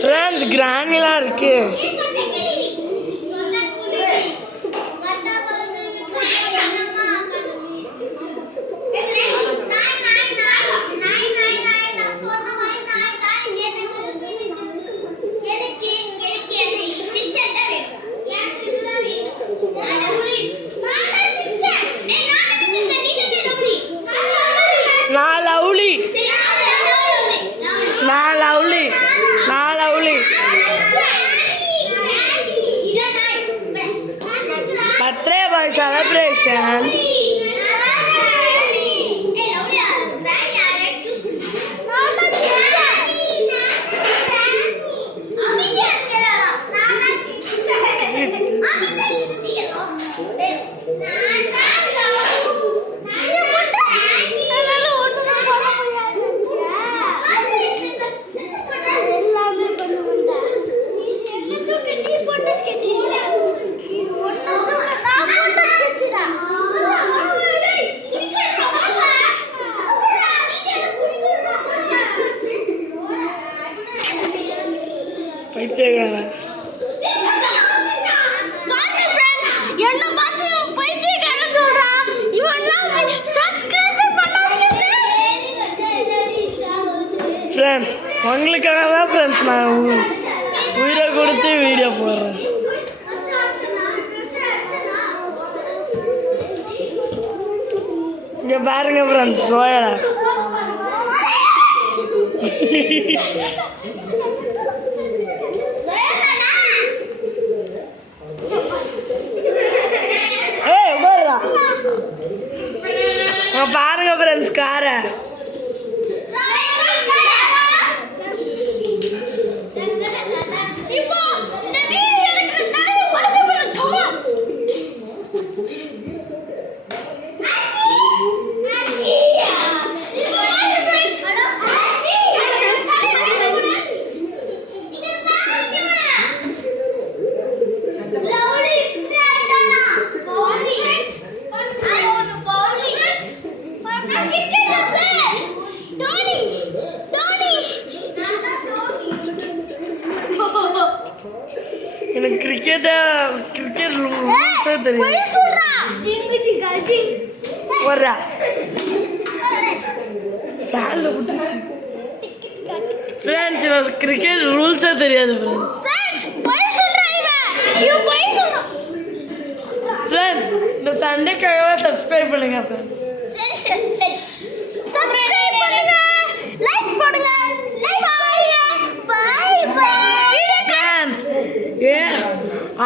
Friends கிரானிலா இருக்கு. Birthday boy celebration. Friends உங்களுக்காக தான் ஃப்ரெண்ட்ஸ் நான் உயிரை கொடுத்து வீடியோ போடுறேன். இங்கே பாருங்க ஃப்ரெண்ட்ஸ் சோயலா பாருங்க ஃப்ரெண்ட்ஸ் காரை எனக்கு கிரிக்கெட் ரூல்ஸே தெரியும். வர்றா ஃப்ரெண்ட்ஸ் எனக்கு கிரிக்கெட் ரூல்ஸே தெரியாது ஃப்ரெண்ட்ஸ். இந்த சண்டைக்காக சப்ஸ்கிரைப் பண்ணுங்க ஃப்ரெண்ட்ஸ்.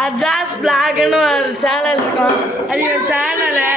அஜாஸ் பிளாக்னு ஒரு சேனல் இருக்கும். அது என் சேனலு